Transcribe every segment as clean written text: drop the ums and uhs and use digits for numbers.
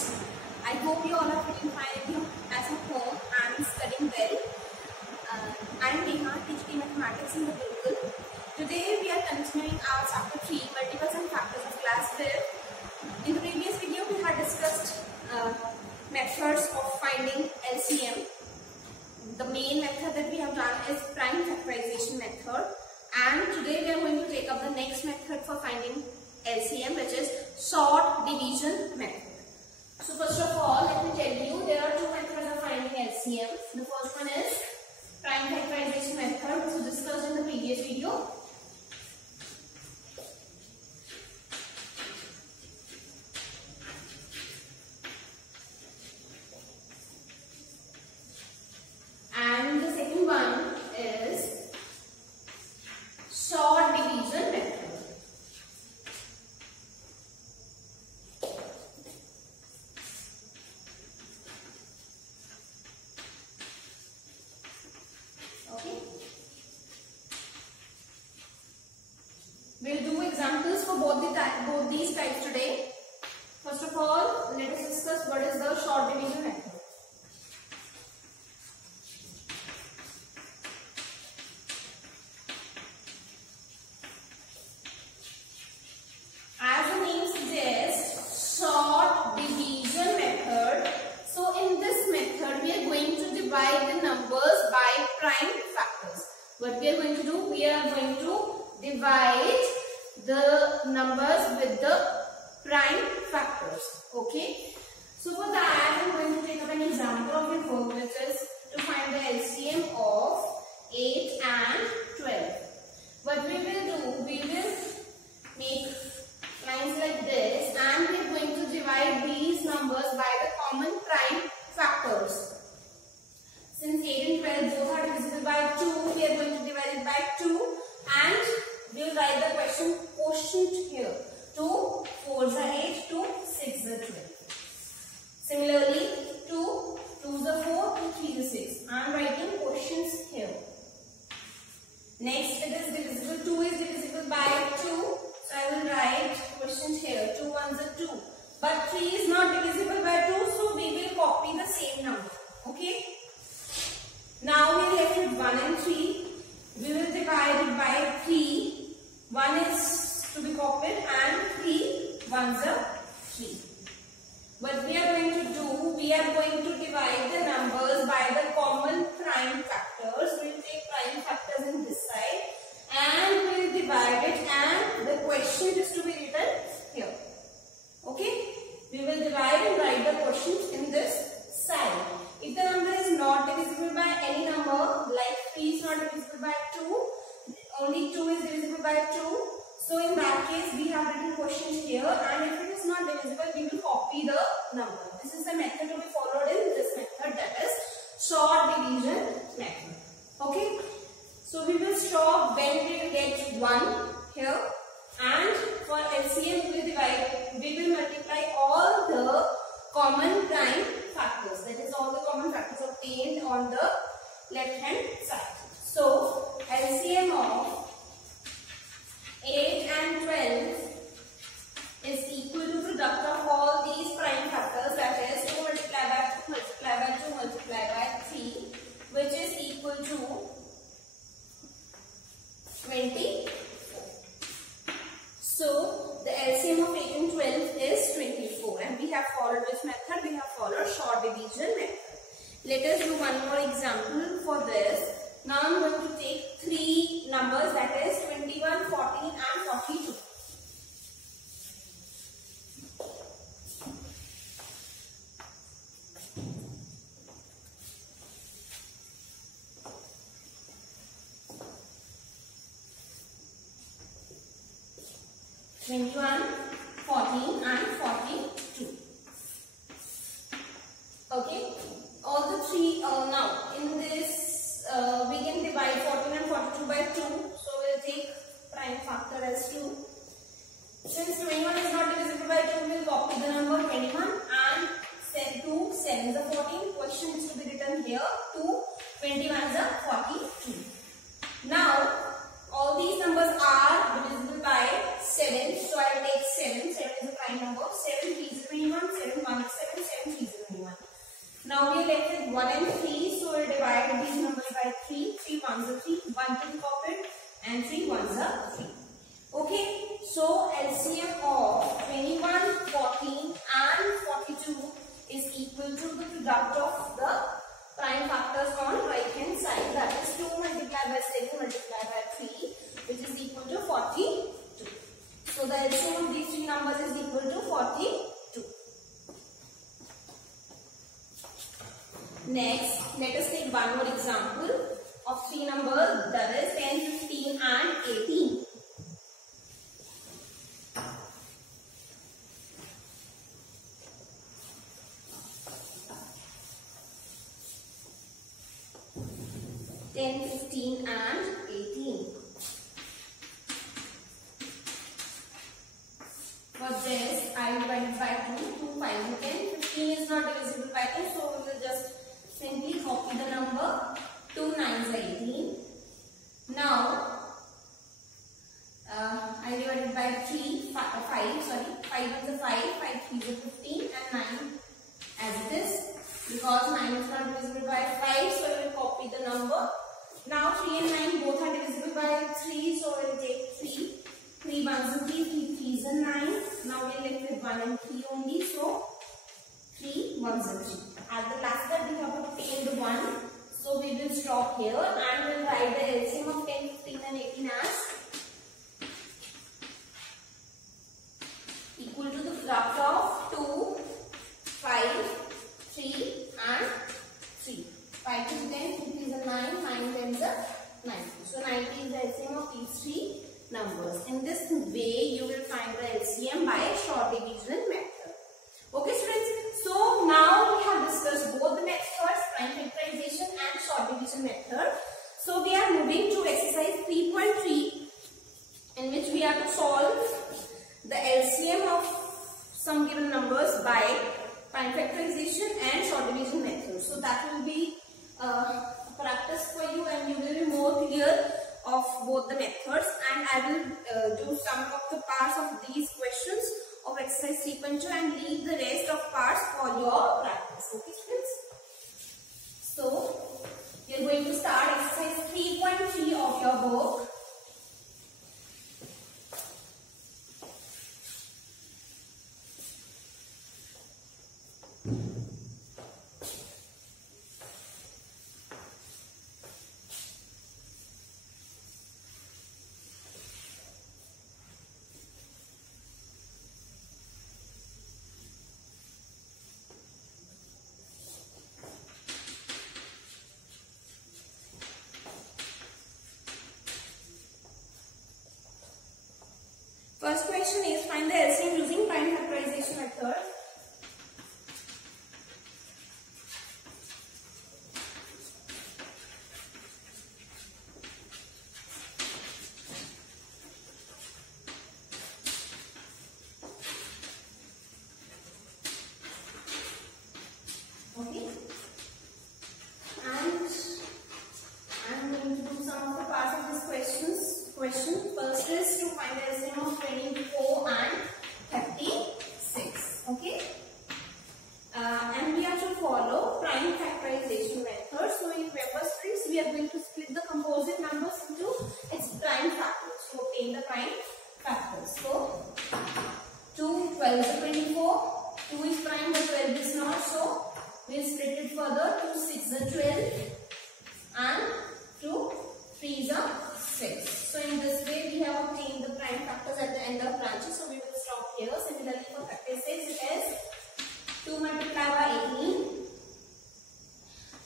students. I hope you all are feeling fine as at home and studying well. I am Neha, teaching mathematics in the Gurukul. Today we are continuing our chapter 3, multiples and factors of class 5. In the previous video we had discussed methods of finding LCM. The main method that we have done is prime factorization method, and today we are going to take up the next method for finding LCM, which is sort division method. So first of all, let me tell you there are two methods of finding LCM. The first one is prime factorization method, which was discussed in the previous video. And the second one is sort division method. Okay. We'll do examples for both these types today. First of all, let us discuss what is the sort division method. What we are going to do, we are going to divide the numbers with the prime factors. Okay. So for that, I am going to take up an example of your work, which is to find the LCM of 8 and 12. What we will do, we will make lines like this, and we are going to divide these numbers by the common prime factors. Since 8 and 12 both are divisible by 2, we are going to divide it by 2, and we will write the quotient here. 2 4s are 8, 2 6s are 12. Similarly, 2 2s are 4, 2 3s are 6. I am writing quotients here. Next, it is divisible. 2 is divisible by 2, so I will write quotient here. 2 1s are 2. But 3 is not divisible by 2, so we will copy the same number. Okay. Now we are left with 1 and 3. We will divide it by 3. 1 is to be copied and 3 1s are 3. What we are going to do, we are going to divide the numbers by the common prime factors. We will take prime factors in this side and we will divide it, and the quotient is to be written here. Okay? We will divide and write the quotient in this side. If the number is not divisible by any number, like 3 is not divisible by 2, only 2 is divisible by 2. So in that case, we have written quotient here, and if it is not divisible, we will copy the number. This is the method to be followed in this method, that is sort division method. Okay. So we will stop when we will get 1 here, and for LCM we will multiply all the common prime factors, that is all the common factors obtained on the left hand side. So LCM of 8 and 12 is equal to product of all these prime factors, that is 2 multiplied by 2 multiplied by 2 multiplied by 3, which is equal to 24. So the LCM of 8 and 12 is 24, and we have followed which method? We have followed sort division method. Let us do one more example for this. Now I am going to take 3 numbers, that is 21, 14 and 42. (21, 14 and 42). Okay, all the three. Now in this we can divide 14 and 42 by 2. So we will take prime factor as 2. Since 21 is not divisible by 2, we will copy the number 21, and 2 7s are 14. Question is to be written here. 2 21s are 42. Now all these numbers are divisible by 7, so I will take 7. 7 is a prime number. 1 and 3, so we'll divide these numbers by 3. 3 ones are 3, 1 to be copied, and 3 ones are 3. Okay, so LCM of 21, 14 and 42 is equal to the product of the prime factors on right hand side, that is 2 multiplied by 7 multiplied by 3, which is equal to 42. So the LCM of these three numbers is equal to 42. Next, let us take one more example of three numbers, that is 10, 15 and 18. And 18. For this, I will divide by 2, 2, 5 and 10. 15 is not divisible by 2, so we will just simply copy the number. 2 9s are 18. Now, I divided by 3, 5 is a 5, 5 3 is a 15 and 9 as it is. Because 9 is not divisible by 5, so I will copy the number. Now 3 and 9 both are divisible by 3, so we will take 3. 3 ones are 3, 3 3s are 9. Now we are left with 1 and 3 only, so 3 ones are 3. At the last step we have obtained the 1, so we will stop here and we will write the LCM of 10, 15 and 18 as equal to the product of 2, 5, 3 and 3. 5 to 10, 2 is a 9, 9 10s are 90. So 90 is the LCM of these three numbers. In this way, you will find the LCM by short division method. Okay students, so now we have discussed both the methods, prime factorization and short division method. So we are moving to exercise 3.3, in which we have to solve the LCM of some given numbers by prime factorization and short division method. So that will be practice for you and you will be more clear of both the methods, and I will do some of the parts of these questions of exercise 3.2 and leave the rest of parts for your practice. Okay students? So we are going to start exercise 3.3 of your book. First question is, find the LCM using prime factorization method. Okay. And I'm going to do some of the parts of this question. First is to find the LCM of 24 and 36. Okay. And we have to follow prime factorization method. So in remember students, we are going to split the composite numbers into its prime factors to obtain the prime factors. So 2 12 is 24. 2 is prime but 12 is not. So we will split it further. 2 6 is 12 and 2 3 is 6. So in this way we have obtained the prime factors at the end of branches. So we will stop here. Similarly for 36 it is 2 multiplied by 18.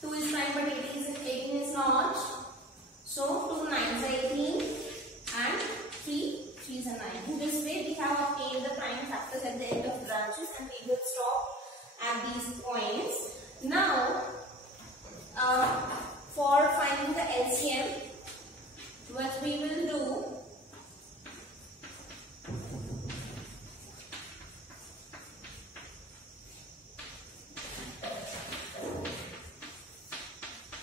2 is prime but 18 is not. So 2 9s are 18 and 3 is a 9. In this way we have obtained the prime factors at the end of branches and we will stop at these points. Now for finding the LCM, what we will do,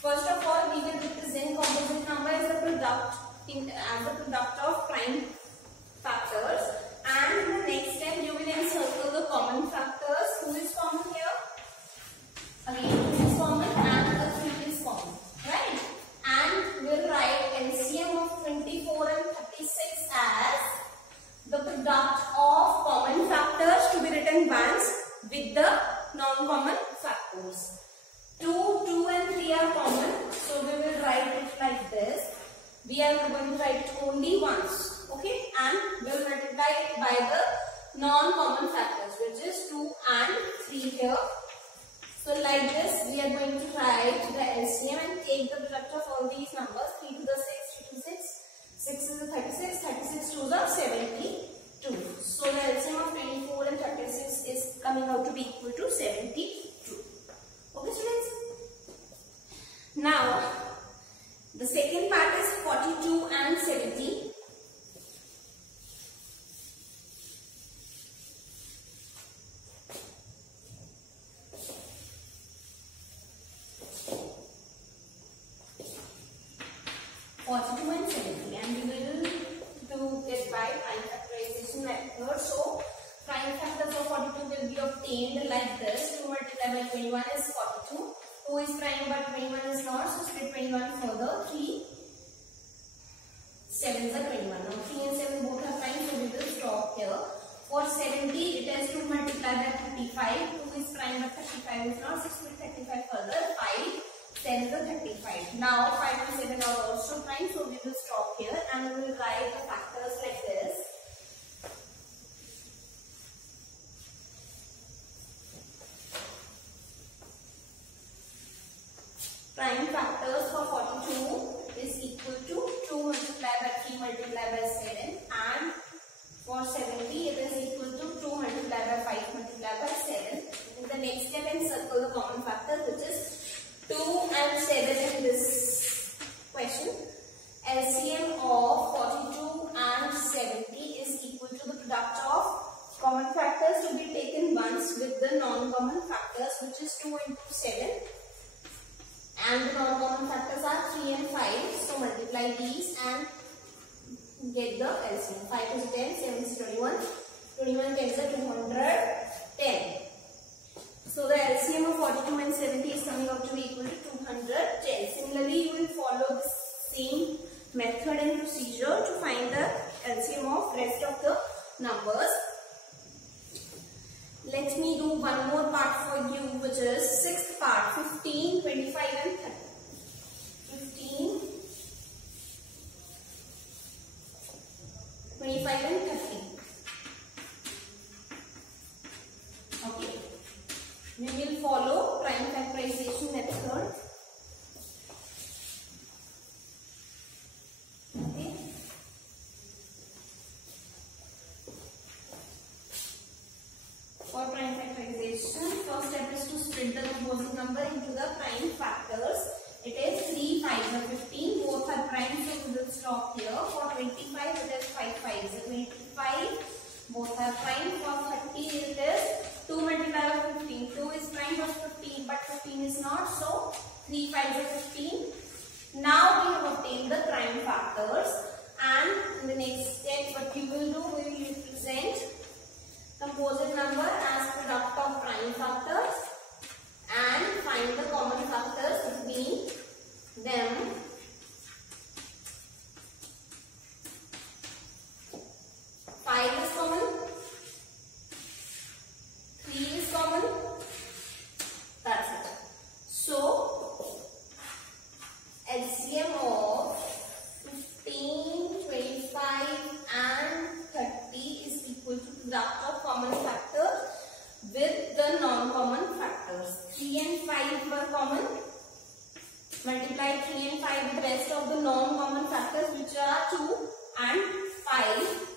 first of all we will represent composite number as the product of prime factors, and in the next step you will encircle the common factors. Who is common here? Again, who is common? taken once with the non-common factors. 2, 2 and 3 are common, so we will write it like this. We are going to write it only once, okay, and we will multiply it by the non-common factors, which is 2 and 3 here. So like this, we are going to write the LCM and take the product of all these numbers. 3 to the 6, 3 to 6, 6 is the 36, 36 to the 72. So the LCM of 24 and 36 is coming out to be equal to 72. Okay, students? Now, the second part is 42 and 70. And we will do it by prime factorization method. So, prime factors of 42 will be obtained like this. 2 multiplied by 21 is 42. 2 is prime but 21 is not. So, split 21 further. 3 7s are 21. Now, 3 and 7 both are prime, so we will stop here. For 70, it has 2 multiplied by 35. 2 is prime but 35 is not. So, split 35 further. 5 7 is 35. Now 5 and 7 are also prime, so we will stop here and we will write the factors like this. Prime factors for 42 is equal to 2 multiplied by 3 multiplied by 7, and for 70 it is equal to 2 multiplied by 5 multiplied by 7. In the next step, encircle the common factor, which is 2 and 7 in this question. LCM of 42 and 70 is equal to the product of common factors to be taken once with the non-common factors, which is 2 into 7. And the non-common factors are 3 and 5. So multiply these and get the LCM. 5 is 10, 7 is 21. 21 10 is 210. So the LCM of 42 and 70 is coming out to be equal to 210. Similarly, you will follow the same method and procedure to find the LCM of rest of the numbers. Let me do one more part for you, which is sixth part, 15, 25 and 30. 15, 25 and 30. Okay. We will follow prime factorization method. Okay. For prime factorization, first step is to split the composite number into the prime factors. It is 3 5s are 15. Both are prime, so we will stop here. For 25, it is 5 5s are 25. Both are prime. For 30, it is 2 multiplied by 15. 2 is prime of 15, but 15 is not. So 3 5s are 15. Now we have obtained the prime factors, and in the next step, what we will do, we will represent composite number as product of prime factors and find the common factors between them. Five is common, 3 is common, that's it. So, LCM of 15, 25 and 30 is equal to product of common factors with the non-common factors. 3 and 5 were common. Multiply 3 and 5 with the rest of the non-common factors, which are 2 and 5.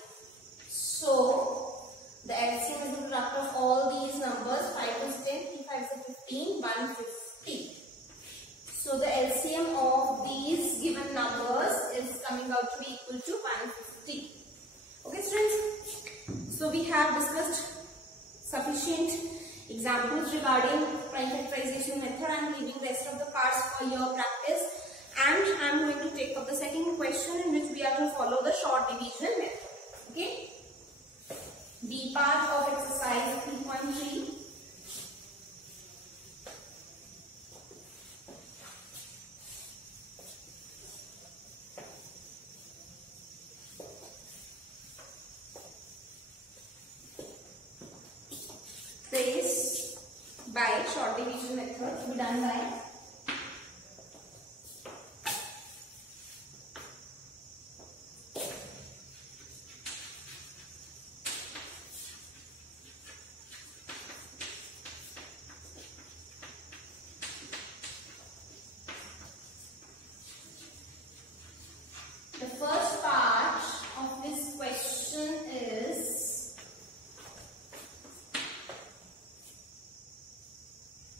So, the LCM is the product of all these numbers. 5 is 10, 3 5 is 15, 150. So, the LCM of these given numbers is coming out to be equal to 150. Okay, students? So, we have discussed sufficient examples regarding prime factorization method. I am leaving the rest of the parts for your practice, and I am going to take up the second question, in which we are to follow the short division method. Okay? B part of exercise 3.3. this by short division method to be done by the first part of this question is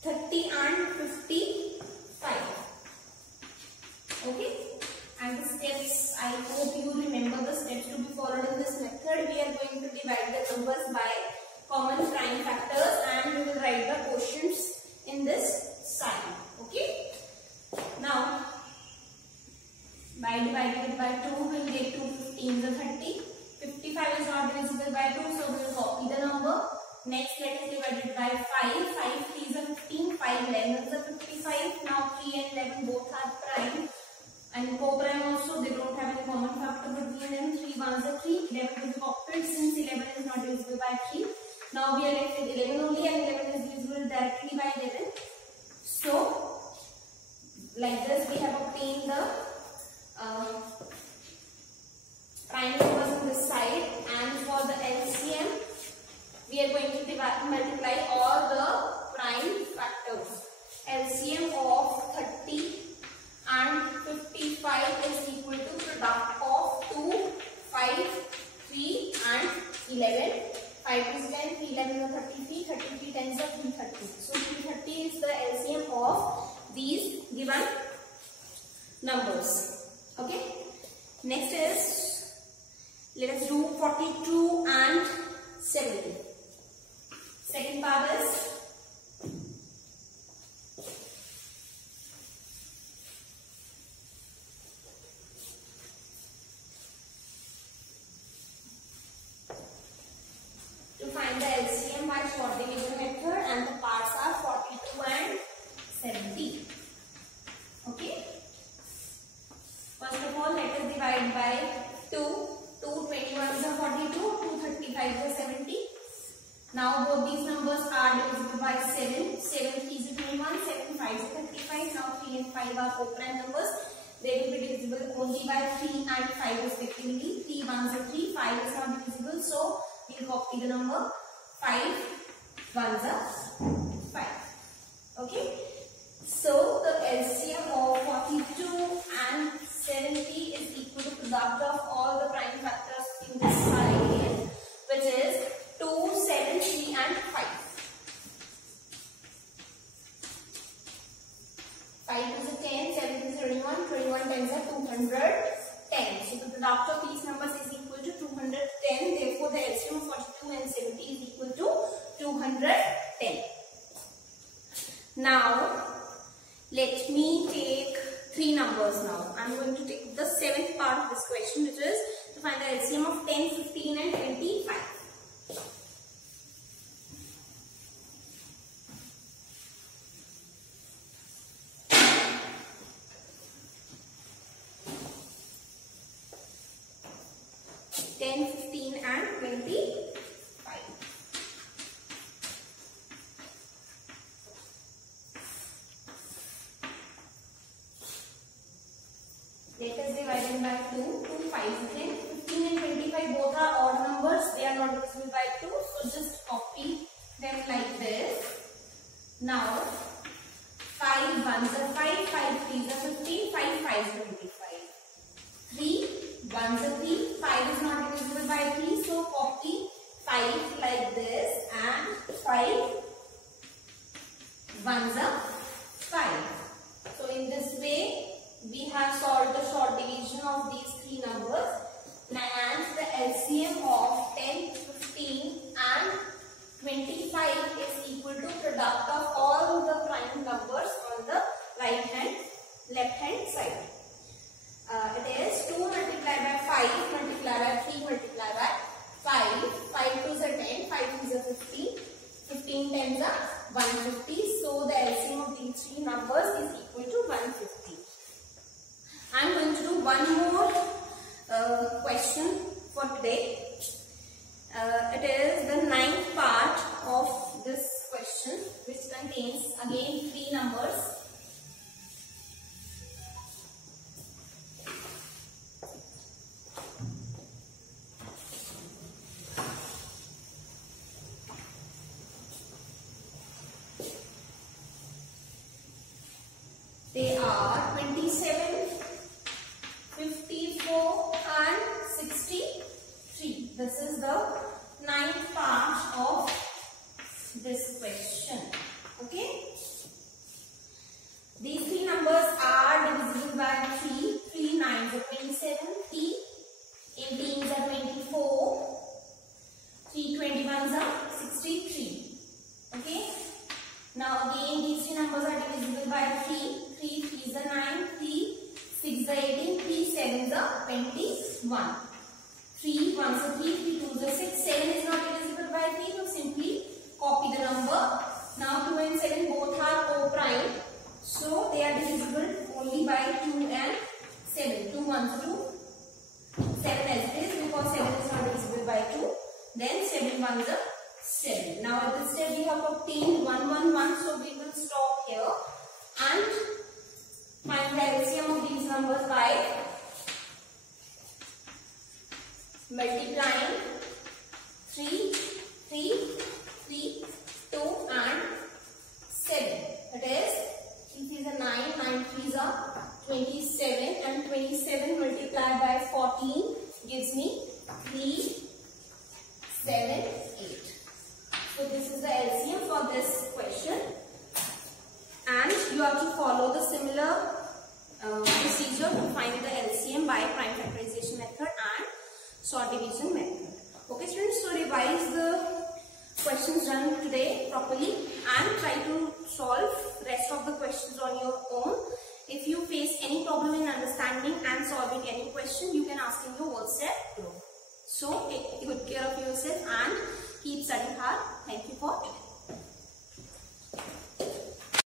30 and 55. Okay, and the steps, I hope you remember the steps to be followed in this method. We are going to divide the numbers by common prime factors and we will write the quotients in this sign. Okay, now by dividing it by 2, we will get 2 15s are 30. 55 is not divisible by 2, so we will copy the number. Next, let us divide it by 5. 5 3s are 15, 5 11s are 55. Now 3 and 11 both are prime and co-prime also. They don't have any common factor between them. 3 1s are 3. 11 will be copied since 11 is not divisible by 3. Now we are left with 11 only and 11 is divisible directly by 11. So, like this we have obtained the prime numbers on this side, and for the LCM we are going to multiply all the prime factors. LCM of 30 and 55 is equal to product of 2, 5, 3 and 11. 5 is 10, 3 11 are 33, 33 10s are 330. So 330 is the LCM of these given numbers. Okay, next is, let us do 42 and 70. Second part is to find the LCM by short division method, and the parts are 42 and 70. Okay. First of all, let us divide by 2. 2 21s are 42, 2 35s are 70. Now both these numbers are divisible by 7. 7 3s are 21, 7 5s are 35. Now 3 and 5 are co-prime numbers. They will be divisible only by 3 and 5 respectively. 3 1s are 3, 5 is not divisible, so we will copy the number. 5 1s are 5. Okay. So the LCM of 42 and 70 is equal to product of all the prime factors in this side, which is 2, 7, 3 and 5. 5 is a 10, 7 is a 21, 21 10s are 210. So the product of these numbers is equal to 210. Therefore, the LCM of 42 and 70 is equal to 210. Now, let me take 3 numbers now. I am going to take the 7th part of this question, which is to find the LCM of 10, 15 and 25. Let us divide them by 2. 2 5 is 10. 15 and 25 both are odd numbers. They are not divisible by 2. So just copy them like this. Now 5 1s are 5. 5 3s are 15. 5 5s are 25. 3 1s are 3. 5 is not divisible by 3. So copy 5 like this and 5 1s are 5. So in this way we have solved the short division of these 3 numbers, and the LCM of 10, 15 and 25 is equal to product of all the prime numbers on the right hand, left hand side. It is 2 multiplied by 5 multiplied by 3 multiplied by 5. 5 2s are 10, 5 3s are 15, 15 10s are 150. So the LCM of these 3 numbers is equal to 150. I am going to do one more question for today. It is the 9th part of this They are 27, 54 and 63. This is the 9th part of this question. Okay. These three numbers are divisible by 3. 3 9s are 27, 3 18s are 24, 3 21s are 63. Okay. Now again these three numbers are divisible by 3. 3 3s are 9, 3 6s are 18, 3 7s are 21. 3 1s are 3, 3 2s are 6. 7 is not divisible by 3, so simply copy the number. Now 2 and 7 both are co-prime, so they are divisible only by 2 and 7. 2 1s 2, 7 as it is, because 7 is not divisible by 2. Then 7 1s are 7. Now at this step we have obtained 1 1 1, so we will stop here and find the LCM of these numbers by multiplying 3, 3, 3, 2 and 7. That is 3 3s are 9, 9 3s are 27, and 27 multiplied by 14 gives me 3, 7, 8. So this is the LCM for this question, and you have to follow the similar procedure to find the LCM by prime factorization method and sort division method. Okay students, so revise the questions done today properly and try to solve rest of the questions on your own. If you face any problem in understanding and solving any question, you can ask in your WhatsApp group. So take good care of yourself and keep studying hard. Thank you for today.